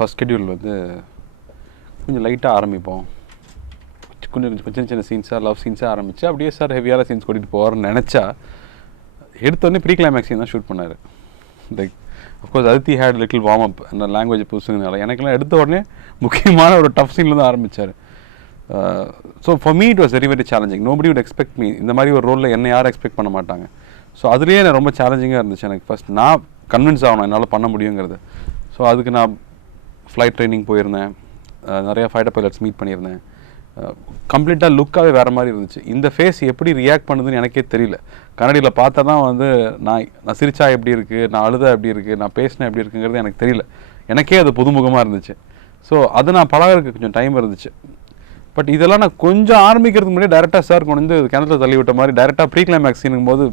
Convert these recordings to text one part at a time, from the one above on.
First schedule வந்து கொஞ்சம் லைட்டாக ஆரம்பிப்போம். கொஞ்சம் சின்ன சீன்ஸாக லவ் சீன்ஸாக ஆரம்பித்து அப்படியே சார் ஹெவியான சீன்ஸ் கூட்டிகிட்டு போகிறேன்னு நினச்சா எடுத்தோடனே ப்ரீ கிளைமேக்ஸ் சீன் தான் ஷூட் பண்ணார். Like of course Aditi had little warm up அந்த லாங்குவேஜ் புதுசுங்கனால எனக்குலாம் எடுத்த உடனே முக்கியமான ஒரு டஃப் சீனில் தான் ஆரம்பித்தார். So for me it was very very challenging. Nobody would expect me. இந்த மாதிரி ஒரு ரோலில் என்ன யாரும் எக்ஸ்பெக்ட் பண்ண மாட்டாங்க. ஸோ அதுலேயே எனக்கு ரொம்ப சேலஞ்சிங்காக இருந்துச்சு. எனக்கு ஃபஸ்ட் நான் கன்வின்ஸ் ஆகணும் என்னால் பண்ண முடியுங்கிறது. ஸோ அதுக்கு நான் ஃப்ளைட் ட்ரைனிங் போயிருந்தேன், நிறையா ஃபைட்டர் பைலட்ஸ் மீட் பண்ணியிருந்தேன். கம்ப்ளீட்டாக லுக்காகவே வேறு மாதிரி இருந்துச்சு. இந்த ஃபேஸ் எப்படி ரியாக்ட் பண்ணுதுன்னு எனக்கே தெரியல. கண்ணாடியில் பார்த்தா தான் வந்து நான் சிரிச்சா எப்படி இருக்குது, நான் அழுதா எப்படி இருக்குது, நான் பேசினேன் எப்படி இருக்குங்கிறது எனக்கு தெரியல. எனக்கே அது புதுமுகமாக இருந்துச்சு. ஸோ அது நான் பழகிறதுக்கு கொஞ்சம் டைம் இருந்துச்சு. பட் இதெல்லாம் நான் கொஞ்சம் ஆரம்பிக்கிறதுக்கு முன்னாடி டேரெக்டாக சார் கொண்டு வந்து கிணத்துல தள்ளி விட்ட மாதிரி டேரெக்டாக ப்ரீ கிளைமேக்ஸ் சீனுங்கும் போது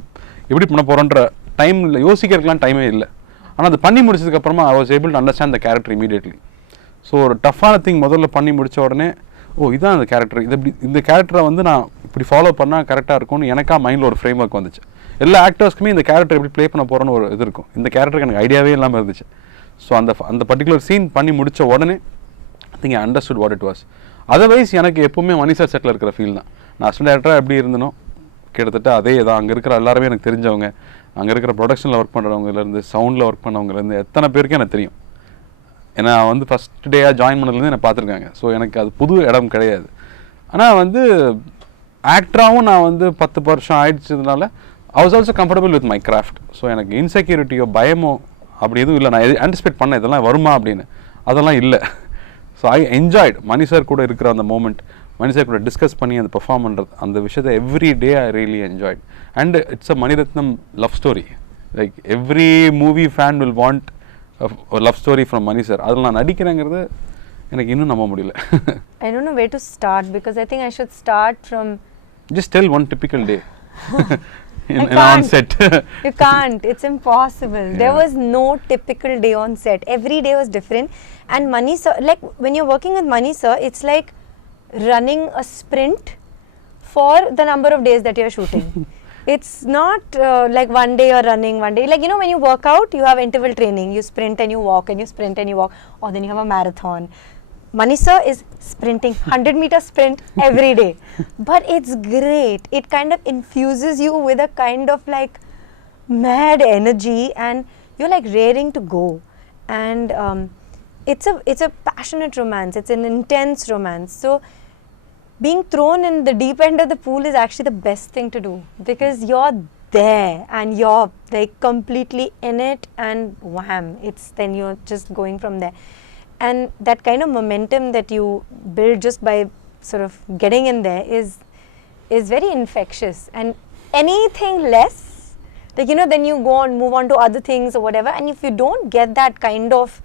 எப்படி பண்ண போகிறோன்ற டைமில் யோசிக்கிறதுக்குலாம் டைமே இல்லை. ஆனால் அது பண்ணி முடிச்சதுக்கப்புறமா I was able to understand the character immediately. So ஒரு டஃப்பான திங் முதல்ல பண்ணி முடித்த உடனே இதான் அந்த கேரக்டர், இந்த கேரக்டரை வந்து நான் இப்படி ஃபாலோ பண்ணால் கரெக்டாக இருக்கும்னு எனக்கா மைண்டில் ஒரு ஃப்ரேம் ஒர்க் வந்துச்சு. எல்லா ஆக்டர்ஸ்க்குமே இந்த கேரக்டர் எப்படி ப்ளே பண்ண போகிறோன்னு ஒரு இது இருக்கும். இந்த கேரக்டருக்கு எனக்கு ஐடியாவே இல்லாமல் இருந்துச்சு. ஸோ அந்த பர்டிகுலர் சீன் பண்ணி முடித்த உடனே ஐ think I understood what it was. Otherwise எனக்கு எப்போவுமே மணி சார் செட்டில் இருக்கிற ஃபீல் தான். நான் அசிஸ்டன்ட் டேரக்டராக எப்படி இருந்தனோ கிட்டத்தட்ட அதே தான். அங்கே இருக்கிற எல்லாருமே எனக்கு தெரிஞ்சவங்க, அங்கே இருக்கிற ப்ரொடக்ஷனில் ஒர்க் பண்ணுறவங்கலேருந்து சவுண்டில் ஒர்க் பண்ணவங்கலேருந்து எத்தனை பேருக்கும் எனக்கு தெரியும். ஏன்னா வந்து ஃபஸ்ட் டேயாக ஜாயின் பண்ணதுலேருந்து என்னை பார்த்துருக்காங்க. ஸோ எனக்கு அது புது இடம் கிடையாது. ஆனால் வந்து ஆக்டராகவும் நான் வந்து 10 வருஷம் ஆயிடுச்சதுனால I was also comfortable with my craft. So எனக்கு இன்செக்யூரிட்டியோ பயமோ அப்படி எதுவும் இல்லை. நான் ஆன்டிசிபேட் பண்ணேன் இதெல்லாம் வருமா அப்படின்னு, அதெல்லாம் இல்லை. So I enjoyed Mani sir கூட இருக்கிற அந்த மூமெண்ட், மணி சார் கூட டிஸ்கஸ் பண்ணி அந்த பெர்ஃபார்ம் பண்ணுறது, அந்த விஷயத்தை every day I really enjoyed. And it's a Mani Ratnam love story. Like every movie fan will want a love story from Mani sir. அதில் நான் நடிக்கிறேங்கிறது எனக்கு இன்னும் நம்ப முடியல. I don't know where to start because I think I should start from just tell one typical day in on set. You can't. It's impossible. Yeah. There was no typical day on set. Every day was different. And Mani sir, like when you're working with Mani sir, it's like running a sprint for the number of days that you're shooting. It's not like one day you're running, one day. Like, you know, when you work out, you have interval training. You sprint and you walk and you sprint and you walk. Or then you have a marathon. Mani sir is sprinting, 100-meter sprint every day. But it's great. It kind of infuses you with a kind of like mad energy and you're like raring to go. And it's a passionate romance. It's an intense romance. So being thrown in the deep end of the pool is actually the best thing to do because you're there and you're like completely in it and wham, it's then you're just going from there. And that kind of momentum that you build just by sort of getting in there is very infectious. And anything less, like, you know, then you go and move on to other things or whatever, and if you don't get that kind of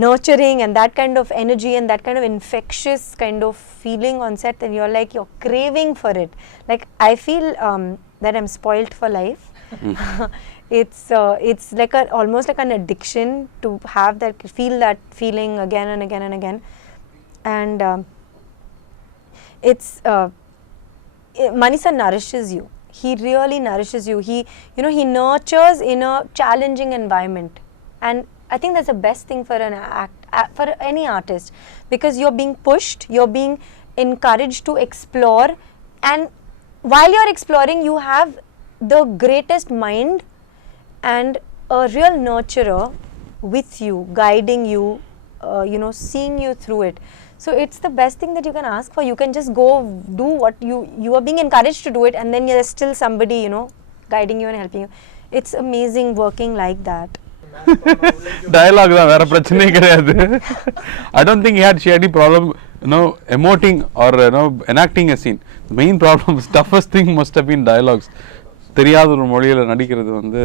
nurturing and that kind of energy and that kind of infectious kind of feeling on set, then you're craving for it. Like I feel that I'm spoilt for life. It's like almost like an addiction to have feel that feeling again and again and again. And Mani sir nourishes you. He really nourishes you. He nurtures in a challenging environment. And I think that's the best thing for for any artist because you're being pushed, you're being encouraged to explore, and while you're exploring, you have the greatest mind and a real nurturer with you, guiding you, seeing you through it. So it's the best thing that you can ask for. You can just go do what you are being encouraged to do it, and then there's still somebody, guiding you and helping you. It's amazing working like that. Dialogue தான் வேற பிரச்சனையே கிடையாது. I don't think she had any problem emoting or enacting a scene. The main problem, toughest thing must have been dialogues. தெரியாத ஒரு மொழியில் நடிக்கிறது வந்து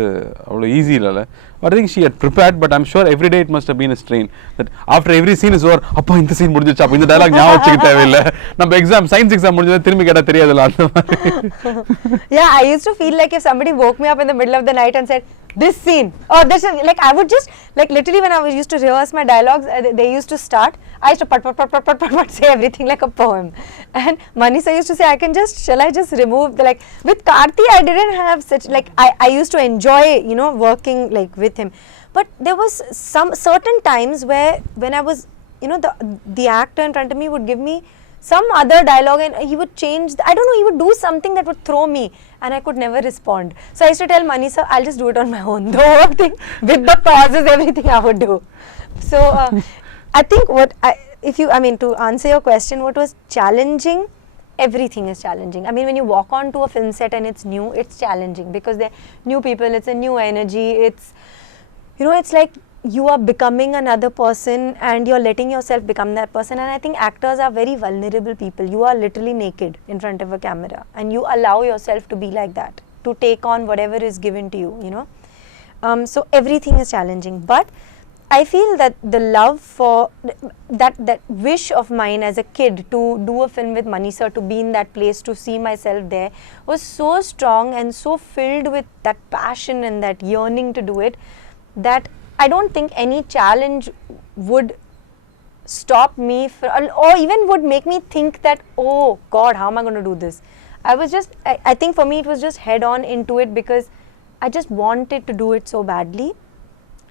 அவ்வளோ ஈஸி இல்லைல்ல. I think she had prepared, but I'm sure every day it must have been a strain. That after every scene is over, அப்போ இந்த scene முடிஞ்சிச்சு, அப்போ இந்த டயலாக் ஞாபகம் வச்சுக்க தேவையில்லை, நம்ம சயின்ஸ் எக்ஸாம் முடிஞ்சது திரும்பி கேட்டால் தெரியாதுல்ல அந்த மாதிரி. Yeah, I used to feel like if somebody woke me up in the middle of the night and said this scene or this, like I would just like literally when I used to rehearse my dialogues, they used to start, I used to pat say everything like a poem. And Mani sir used to say, shall I just remove like with Karthi I didn't have such like I used to enjoy working like with him, But there was some certain times where when I was, you know, the actor in front of me would give me some other dialogue and he would change, I don't know, he would do something that would throw me and I could never respond. So I used to tell Mani sir, I'll just do it on my own. The whole thing with the pauses, everything I would do. So I think to answer your question, what was challenging, everything is challenging. I mean, when you walk onto a film set and it's new, it's challenging because they're new people, it's a new energy, it's, you know, it's like you are becoming another person and you're letting yourself become that person. And I think actors are very vulnerable people. You are literally naked in front of a camera and you allow yourself to be like that, to take on whatever is given to you, you know. So everything is challenging. But I feel that the love for that wish of mine as a kid to do a film with Mani sir, to be in that place, to see myself there, was so strong and so filled with that passion and that yearning to do it, that I don't think any challenge would stop me or even would make me think that, oh God, how am I going to do this? I think for me it was just head on into it because I just wanted to do it so badly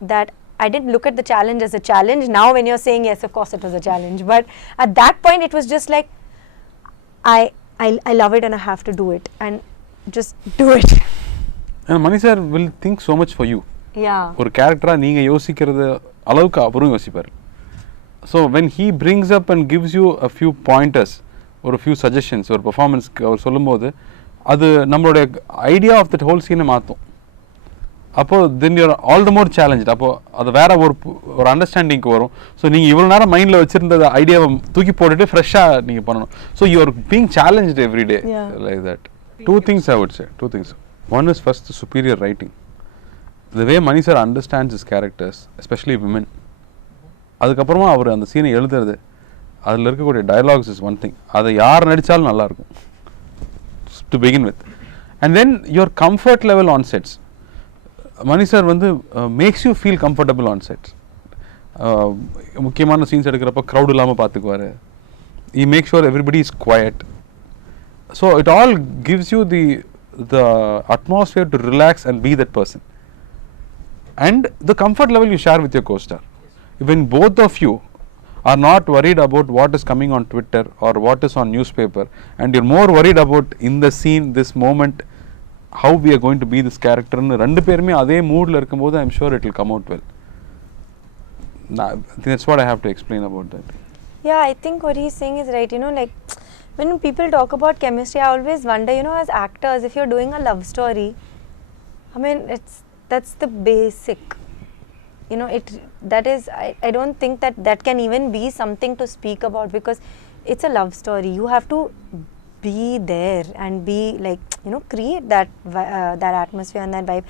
that I didn't look at the challenge as a challenge. Now when you're saying yes, of course it was a challenge, but at that point it was just like I love it and I have to do it and just do it. And Mani sir will think so much for you. Yeah. ஒரு கேரக்டரா நீங்க யோசிக்கிறது அளவுக்கு அவரும் யோசிப்பார். So when he brings up and gives you a few pointers or a few suggestions ஒரு பெர்ஃபார்மன்ஸ்க்கு அவர் சொல்லும்போது அது நம்மளோட ஐடியா ஆஃப் தட் ஹோல் சீனை மாற்றும். அப்போ then you're all the more challenge. அப்போ அது வேற ஒரு அண்டர்ஸ்டாண்டிங்க்கு வரும். ஸோ நீங்கள் இவ்வளோ நேரம் மைண்டில் வச்சிருந்த ஐடியாவை தூக்கி போட்டுட்டு ஃப்ரெஷ்ஷாக நீங்கள் பண்ணணும். So you are being challenged every day like that. Two things I would say. One is first superior writing. The way Mani sir understands his characters, especially women, அதுக்கப்புறமா அவர் அந்த சீனை எழுதுறது, அதில் இருக்கக்கூடிய dialogues is one thing. அதை யார் நடித்தாலும் நல்லாயிருக்கும் to begin with. And then your comfort level on sets. Mani sir வந்து makes you feel comfortable on sets. முக்கியமான சீன்ஸ் எடுக்கிறப்ப க்ரௌட் இல்லாமல் பார்த்துக்குவார். He makes sure everybody is quiet. So it all gives you the atmosphere to relax and be that person. And the comfort level you share with your co-star. When both of you are not worried about what is coming on Twitter or what is on newspaper, and you're more worried about in the scene, this moment, how we are going to be this character, and rendu perume adhe mood la irukumbodhu I'm sure it will come out well. That's what I have to explain about that. Yeah, I think what he's saying is right. You know, like when people talk about chemistry, I always wonder, you know, as actors, if you're doing a love story, I mean, that's the basic. You know, I don't think that can even be something to speak about because it's a love story. You have to be there and be like, you know, create that atmosphere and that vibe.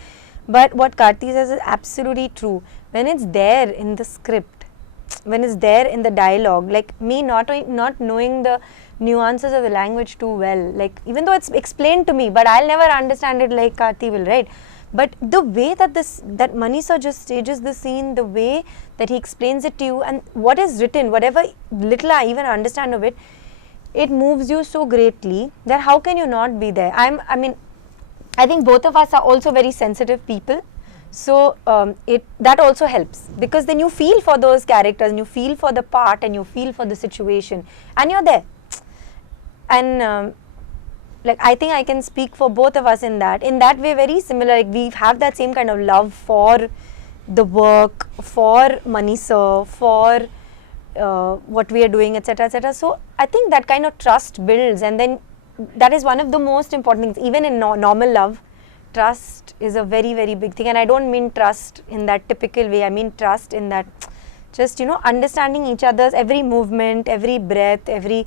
But what Karthi says is absolutely true. When it's there in the script, when it's there in the dialogue, like me not knowing the nuances of the language too well, like even though it's explained to me, but I'll never understand it like Karthi will, right? But the way that Mani sir just stages the scene, the way that he explains it to you, and what is written, whatever little I even understand of it, it moves you so greatly that how can you not be there? I think both of us are also very sensitive people, so that also helps because then you feel for those characters and you feel for the part and you feel for the situation and you're there. And like I think I can speak for both of us in that way, very similar. Like we have that same kind of love for the work, for Mani sir, for what we are doing, etc., etc. So I think that kind of trust builds, and then that is one of the most important things. Even in normal love, trust is a very, very big thing, and I don't mean trust in that typical way. I mean trust in that just, you know, understanding each other's every movement, every breath, every,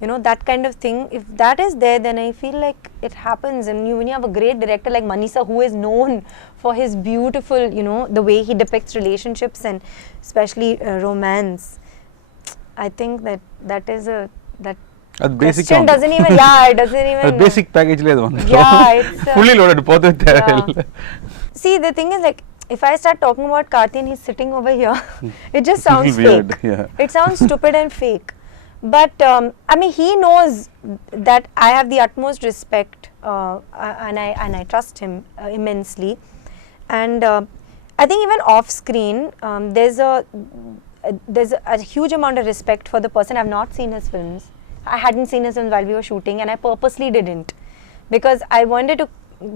you know, that kind of thing. If that is there, then I feel like it happens. And when you have a great director like Mani sir, who is known for his beautiful, you know, the way he depicts relationships and especially romance, I think that is that basic question doesn't even, it doesn't even. Basic package le vandu. Yeah, it's fully loaded pothu thevilla. See, the thing is, like, if I start talking about Karthi and he's sitting over here, it just sounds weird, fake. yeah. It sounds stupid and fake. But I mean, he knows that I have the utmost respect and I trust him immensely. And I think even off screen, there's a huge amount of respect for the person. I've not seen his films. I hadn't seen his films while we were shooting, and I purposely didn't, because I wanted to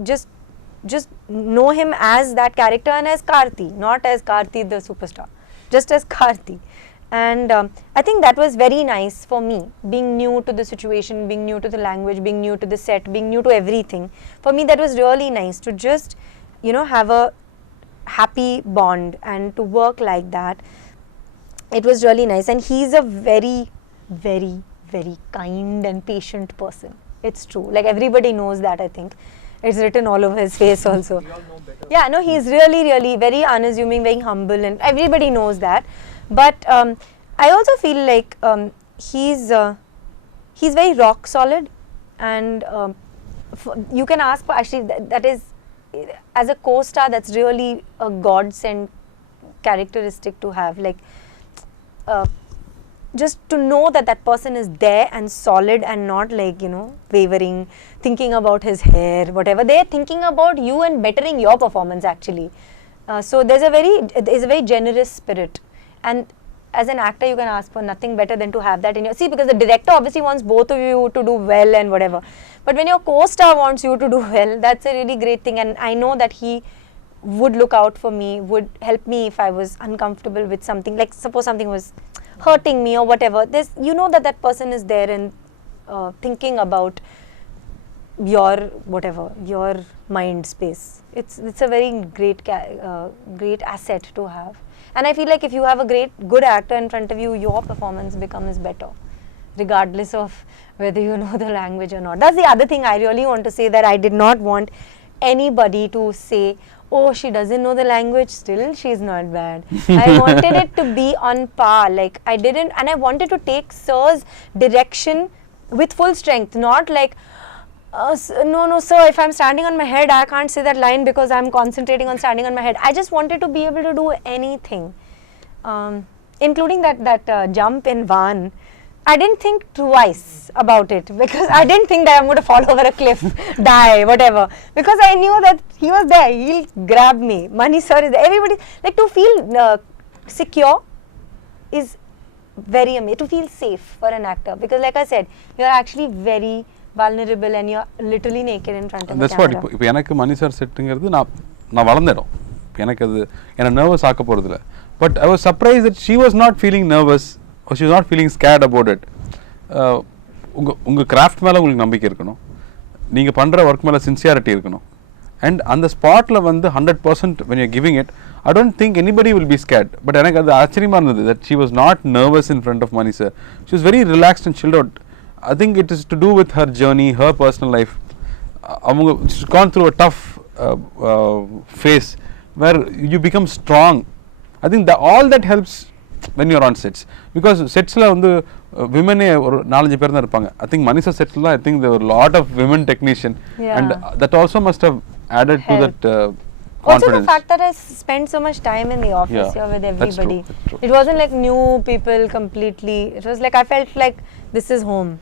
just know him as that character and as Karthi, not as Karthi the superstar, just as Karthi. And I think that was very nice for me, being new to the situation, being new to the language, being new to the set, being new to everything. For me, that was really nice to just, have a happy bond and to work like that. It was really nice. And he's a very, very, very kind and patient person. It's true. Like, everybody knows that, I think. It's written all over his face also. We all know better. Yeah, no, he's really, really very unassuming, very humble, and everybody knows that. But I also feel like he's very rock solid, and you can ask for, actually, that is, as a co-star, that's really a godsend characteristic to have. Like, just to know that that person is there and solid and not like, wavering, thinking about his hair, whatever. They're thinking about you and bettering your performance, actually. So there's a very generous spirit. And as an actor, you can ask for nothing better than to have that in your... See, because the director obviously wants both of you to do well and whatever. But when your co-star wants you to do well, that's a really great thing. And I know that he would look out for me, would help me if I was uncomfortable with something. Like, suppose something was hurting me or whatever. There's, that person is there and thinking about your mind space. It's a very great asset to have. And I feel like if you have a good actor in front of you, your performance becomes better, regardless of whether you know the language or not. That's the other thing I really want to say, that I did not want anybody to say, oh, she doesn't know the language, still she's not bad. I wanted it to be on par. Like, I wanted to take Sir's direction with full strength, not like, no, sir, if I'm standing on my head, I can't say that line because I'm concentrating on standing on my head. I just wanted to be able to do anything, including that jump in Van. I didn't think twice about it, because I didn't think that I'm going to fall over a cliff, die, whatever. Because I knew that he was there, he'll grab me. Mani sir is there. Everybody, like, to feel secure is very amazing. To feel safe for an actor, because like I said, you're actually very vulnerable and you're literally naked in front of the camera. That's what, இப்போ எனக்கு மணி sir செட்டுங்கிறது நான் வளர்ந்தேன். எனக்கு அது என்ன nervous ஆக்க போகிறதில்ல. But I was surprised that she was not feeling nervous or she was not feeling scared about it. உங்கள் கிராஃப்ட் மேலே உங்களுக்கு நம்பிக்கை இருக்கணும், நீங்கள் பண்ணுற ஒர்க் மேலே சின்சியாரிட்டி இருக்கணும். And அந்த ஸ்பாட்டில் வந்து 100% when you're giving it, I don't think anybody will be scared. But எனக்கு அது ஆச்சரியமாக இருந்தது that she was not nervous in front of Mani sir. She was very relaxed and chilled out. I think it is to do with her journey, her personal life. She's gone through a tough phase where you become strong. I think all that helps when you're on sets, because sets la vandu women or 4-5 பேர் தான் இருப்பாங்க. I think Mani sir sets la, I think there were a lot of women technician, and that also must have added to that confidence. Also the fact that I spent so much time in the office here with everybody. That's true. It wasn't like new people completely. It was like I felt like this is home.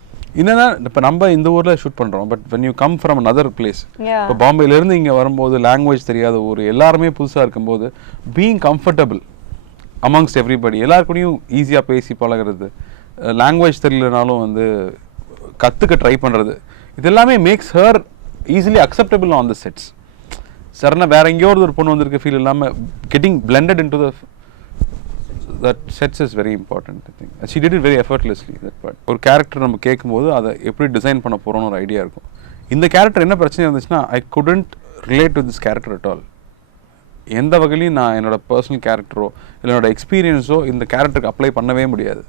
என்னன்னா இப்போ நம்ம இந்த ஊரில் shoot பண்ணுறோம், but when you come from another place, இப்போ பாம்பேலேருந்து இங்கே வரும்போது language தெரியாத ஊர், எல்லாருமே புதுசாக இருக்கும்போது பீயிங் கம்ஃபர்டபுள் அமங்ஸ்ட் எவ்ரிபடி, எல்லாருக்கூடையும் ஈஸியாக பேசி பழகிறது, லாங்குவேஜ் தெரியலனாலும் வந்து கற்றுக்க ட்ரை பண்ணுறது, இது எல்லாமே makes her easily acceptable on the sets. Sarana வேற எங்கேயோ ஒரு பொண்ணு வந்திருக்க ஃபீல் இல்லாமல் getting blended into that sets is very important, I think. She did it very effortlessly, that part. ஒரு கேரக்டர் நம்ம கேட்கும்போது அதை எப்படி டிசைன் பண்ண போகிறோன்னு ஒரு ஐடியா இருக்கும். இந்த கேரக்டர் என்ன பிரச்சனை இருந்துச்சுன்னா, I couldn't relate to this character at all. எந்த வகையிலையும் நான் என்னோட பர்சனல் கேரக்டரோ இல்லை என்னோட எக்ஸ்பீரியன்ஸோ இந்த கேரக்டருக்கு அப்ளை பண்ணவே முடியாது.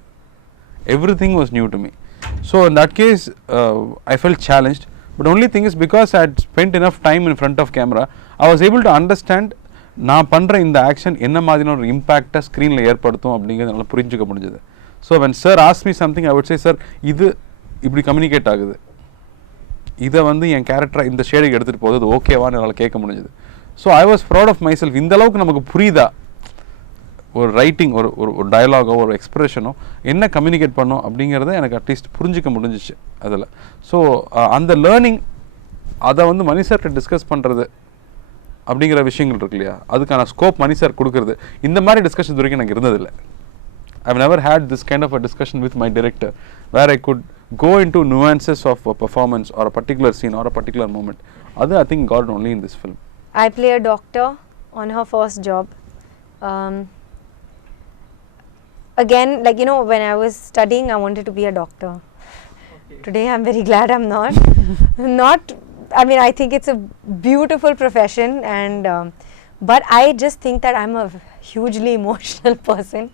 Everything was new to me. So in that case I felt challenged. But only thing is because I had spend enough time in front of camera, I was able to understand நான் பண்ணுற இந்த action என்ன மாதிரியான ஒரு இம்பேக்டை ஸ்க்ரீனில் ஏற்படுத்தும் அப்படிங்கிறது என்னால் புரிஞ்சுக்க முடிஞ்சது. So when sir ask me something, I would say, sir இது இப்படி கம்யூனிகேட் ஆகுது, இதை வந்து என் கேரக்டரை இந்த ஷேடுக்கு எடுத்துகிட்டு போகுது, அது ஓகேவான்னு என்னால் கேட்க முடிஞ்சது. So I was proud of myself. இந்த அளவுக்கு நமக்கு புரியுதா ஒரு ரைட்டிங், ஒரு டயலாகோ ஒரு எக்ஸ்பிரஷனோ என்ன கம்யூனிகேட் பண்ணும் அப்படிங்கிறத எனக்கு அட்லீஸ்ட் புரிஞ்சிக்க முடிஞ்சிச்சு அதில். ஸோ அந்த லேர்னிங், அதை வந்து மணி சார்கிட்ட டிஸ்கஸ் பண்ணுறது அப்படிங்கிற விஷயங்கள் இருக்கு இல்லையா, அதுக்கான ஸ்கோப் மணி சார் கொடுக்குறது. இந்த மாதிரி டிஸ்கஷன் வரைக்கும் எனக்கு இருந்ததில்லை. I've never had this kind of a discussion with my director where I could go into nuances of a performance or a particular scene or a particular moment. That I think got only in this film. I play a doctor on her first job. Again, like, you know, when I was studying, I wanted to be a doctor. Today, I'm very glad I'm not. I mean, I think it's a beautiful profession, and but I just think that I'm a hugely emotional person,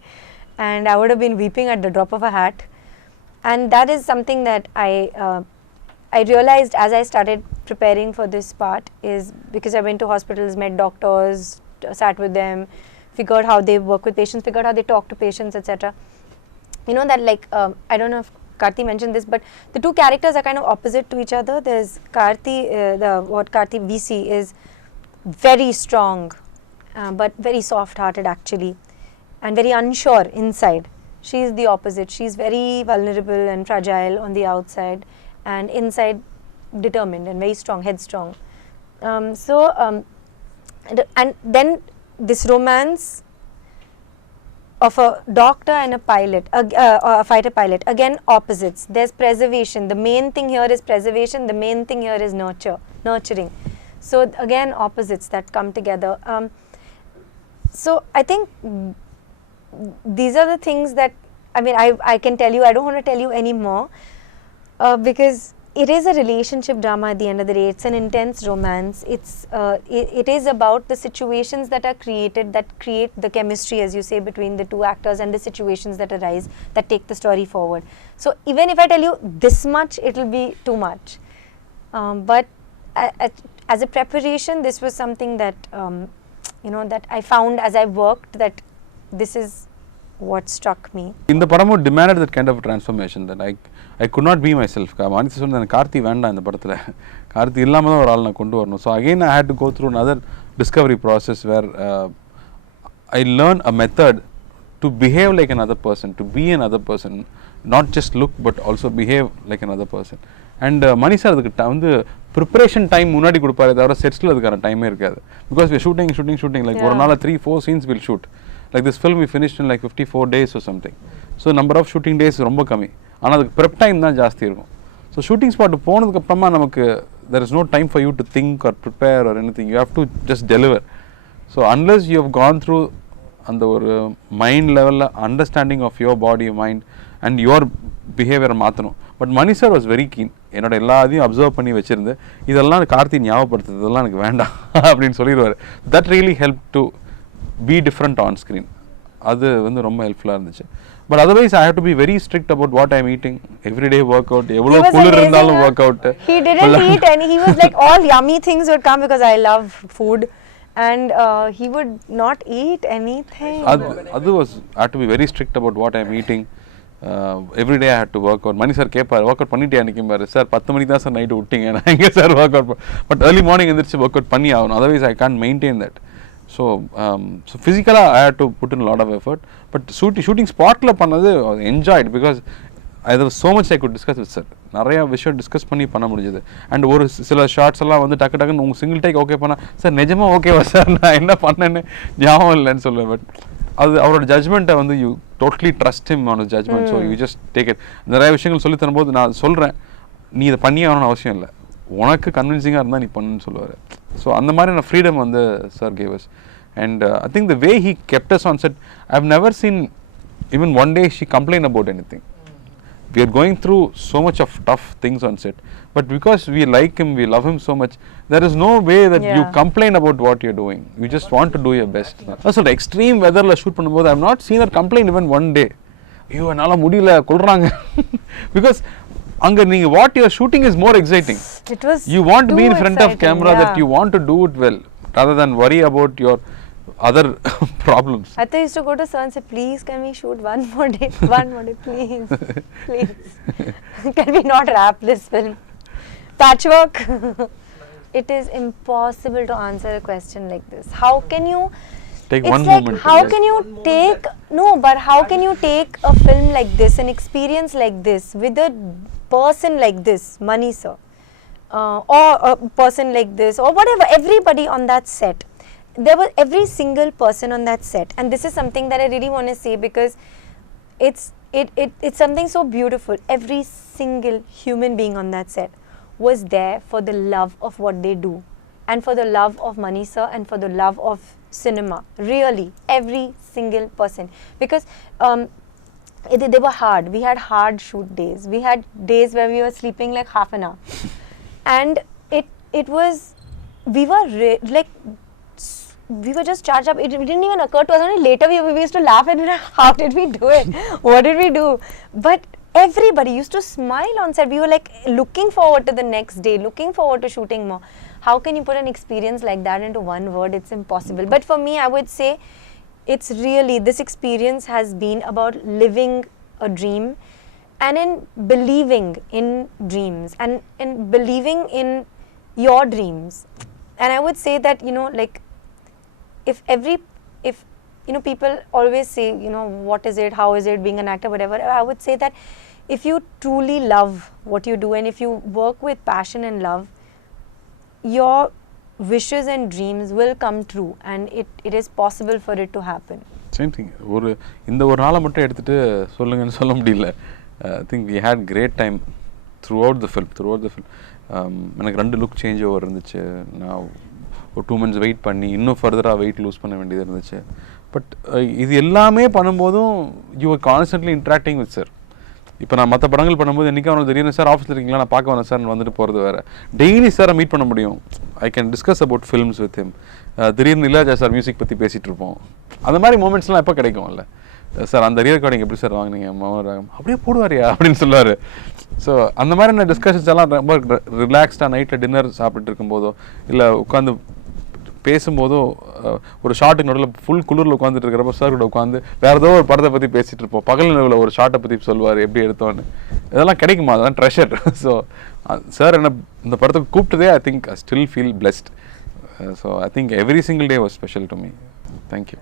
and I would have been weeping at the drop of a hat. And that is something that I realized as I started preparing for this part, is because I went to hospitals, met doctors, sat with them, figured how they work with patients, figured how they talk to patients, etc. You know that, like, I don't know if Karthi mentioned this, but the two characters are kind of opposite to each other. There's Karthi, what Karthi we see is very strong, but very soft-hearted actually, and very unsure inside. She's the opposite. She's very vulnerable and fragile on the outside, and inside determined and very strong, headstrong. And then this romance of a doctor and a pilot, a fighter pilot, again opposites. There's preservation. The main thing here is preservation. The main thing here is nurturing. So again, opposites that come together. So I think these are the things that, I mean, I can tell you. I don't want to tell you anymore because it is a relationship drama at the end of the day. It's an intense romance. It is about the situations that are created, that create the chemistry, as you say, between the two actors, and the situations that arise that take the story forward. So even if I tell you this much, it will be too much. But as a preparation, this was something that you know, that I found as I worked, that this is what struck me. இந்த படமும் demanded that kind of a transformation that I could not be myself. Mani sir சொன்ன கார்த்தி வேண்டாம் இந்த படத்தில், கார்த்தி இல்லாமல் தான் ஒரு ஆள் நான் கொண்டு வரணும். So again I had to go through another discovery process where I learned a method to behave like another person, to be another person, not just look but also behave like another person. And Mani sir அதுக்கு வந்து preparation time முன்னாடி கொடுப்பாரு, தவிர செட்ஸில் அதுக்கான டைமே இருக்காது. Because we shooting like ஒரு நாள் 3-4 scenes will shoot. Like this film we finished in like 54 days or something. So number of shooting days ரொம்ப கம்மி, ஆனால் அதுக்கு ப்ரெப் டைம் தான் ஜாஸ்தி இருக்கும். ஸோ ஷூட்டிங் ஸ்பாட் போனதுக்கு அப்புறமா நமக்கு there is no time for you to think or prepare or anything. You have to just deliver. So unless you have gone through அந்த ஒரு மைண்ட் லெவலில் understanding of your body, mind and your பிஹேவியரை மாற்றணும். But Mani sir was very keen. என்னோட எல்லாத்தையும் observe பண்ணி வச்சுருந்து இதெல்லாம் கார்த்தி ஞாபகப்படுத்துறது, இதெல்லாம் எனக்கு வேண்டாம் அப்படின்னு சொல்லிடுவார். That really help to be different on screen. அது வந்து ரொம்ப ஹெல்ப்ஃபுல்லாக இருந்துச்சு. But otherwise, I have to be very strict about what I'm eating. Everyday workout. Evlo cooler irundhalum workout. He didn't eat any. He was like, all yummy things would come because I love food, and he would not eat anything. Adu was I had to be very strict about what I'm eating. Every day I had to work out. Mani sir kepar workout pannite anikimbar. Sir 10 maniki da sir night uttinga na enga sir workout. But early morning endirchu workout panni avunu. Otherwise I can't maintain that. So physically I had to put in a lot of effort. But shooting spot la pannadhu I enjoyed because there was so much I could discuss with sir. நிறைய விஷயம் discuss பண்ணி பண்ண முடிஞ்சது. And ஒரு சில shorts எல்லாம் வந்து டக்கு டக்குன்னு உங்கள் சிங்கிள் டேக் ஓகே பண்ணால் சார் நிஜமாக ஓகேவா சார் நான் என்ன பண்ணேன்னு ஞாபகம் இல்லைன்னு சொல்லுவேன். பட் அது அவரோட ஜட்மெண்ட்டை வந்து you totally trust him on judgement. So you just take it. நிறைய விஷயங்கள் சொல்லி தரும்போது நான் சொல்கிறேன், நீ இதை பண்ணி ஆகணும்னு அவசியம் இல்லை, உனக்கு கன்வின்சிங்காக இருந்தால் நீ பண்ணுன்னு சொல்லுவார். ஸோ அந்த மாதிரியான ஃப்ரீடம் வந்து sir gave us. And I think the way he kept us on set, I've never seen even one day she complain about anything. We are going through so much of tough things on set, but because we like him, we love him so much, there is no way that you complain about what you're doing. You just want to do your best. Also the extreme weather la shoot பண்ணும்போது I've not seen her complain even one day. ஐயோ என்னால முடியல கொல்றாங்க. Because அங்க நீங்க what you're shooting is more exciting. It was you want to be in front of camera, that you want to do it well rather than worry about your other problems. I used to go to sir and say, please can we shoot one more day, please, please. Can we not wrap this film? Patchwork. It is impossible to answer a question like this. How can you take it's one like moment? How can you take but how can you take a film like this, an experience like this, with a person like this, Mani sir, or a person like this or whatever, everybody on that set. There was every single person on that set, and this is something that I really want to say because it's something so beautiful. Every single human being on that set was there for the love of what they do and for the love of Mani sir and for the love of cinema. Really, every single person. Because they were hard. We had hard shoot days. We had days where we were sleeping like half an hour. And it was, we were just charged up. It didn't even occur to us. Only later we used to laugh and be like, how did we do it? What did we do? But everybody used to smile on set. We were like looking forward to the next day, looking forward to shooting more. How can you put an experience like that into one word? It's impossible. But for me, I would say it's really, this experience has been about living a dream and in believing in dreams and in believing in your dreams. And I would say that, you know, like, if you know, people always say, you know, what is it, how is it being an actor, whatever. I would say that if you truly love what you do and if you work with passion and love, your wishes and dreams will come true, and it is possible for it to happen. Same thing. இந்த ஒரு நாளை மட்டும் எடுத்துகிட்டு சொல்லுங்கன்னு சொல்ல முடியல. I think we had great time throughout the film. எனக்கு 2 look change over இருந்துச்சு. நான் ஒரு 2 months வெயிட் பண்ணி இன்னும் ஃபர்தராக வெயிட் லூஸ் பண்ண வேண்டியது இருந்துச்சு. பட் இது எல்லாமே பண்ணும்போதும் you are constantly interacting with sir. இப்போ நான் மற்ற படங்கள் பண்ணும்போது என்றைக்கு அவனுக்கு திடீர்னு சார் ஆஃபீஸில் இருக்கீங்களா, நான் பார்க்க வரேன் சார் வந்துட்டு போகிறது வேறு. டெய்லி சாரை மீட் பண்ண முடியும். I can discuss about films with him. திடீர்னு இளையராஜா சார் மியூசிக் பற்றி பேசிகிட்டு இருப்போம். அந்த மாதிரி மூமெண்ட்ஸ்லாம் எப்போ கிடைக்கும்ல. சார் அந்த ரீரெக்கார்டிங் எப்படி சார் வாங்கினீங்க, மௌனராகம் அப்படியே போடுவாரியா அப்படின்னு சொல்லுவார். ஸோ அந்த மாதிரியான டிஸ்கஷன்ஸ் எல்லாம் ரொம்ப ரிலாக்ஸ்டாக நைட்டில் டின்னர் சாப்பிட்டு இருக்கும்போதோ இல்லை உட்காந்து பேசும்போதோ ஒரு ஷார்ட்டுக்கு நடுவில் ஃபுல் குளிரில் உட்காந்துட்டு இருக்கிறப்ப சார் கூட உட்காந்து வேறு ஏதோ ஒரு படத்தை பற்றி பேசிகிட்டு இருப்போம். பகல் நிலவில் ஒரு ஷார்ட்டை பற்றி சொல்லுவார் எப்படி எடுத்தோன்னு. இதெல்லாம் கிடைக்குமா, அதெல்லாம் ட்ரெஷர். ஸோ சார் என்ன இந்த படத்துக்கு கூப்பிட்டதே I think I still feel blessed. So I think every single day was special to me. Thank you.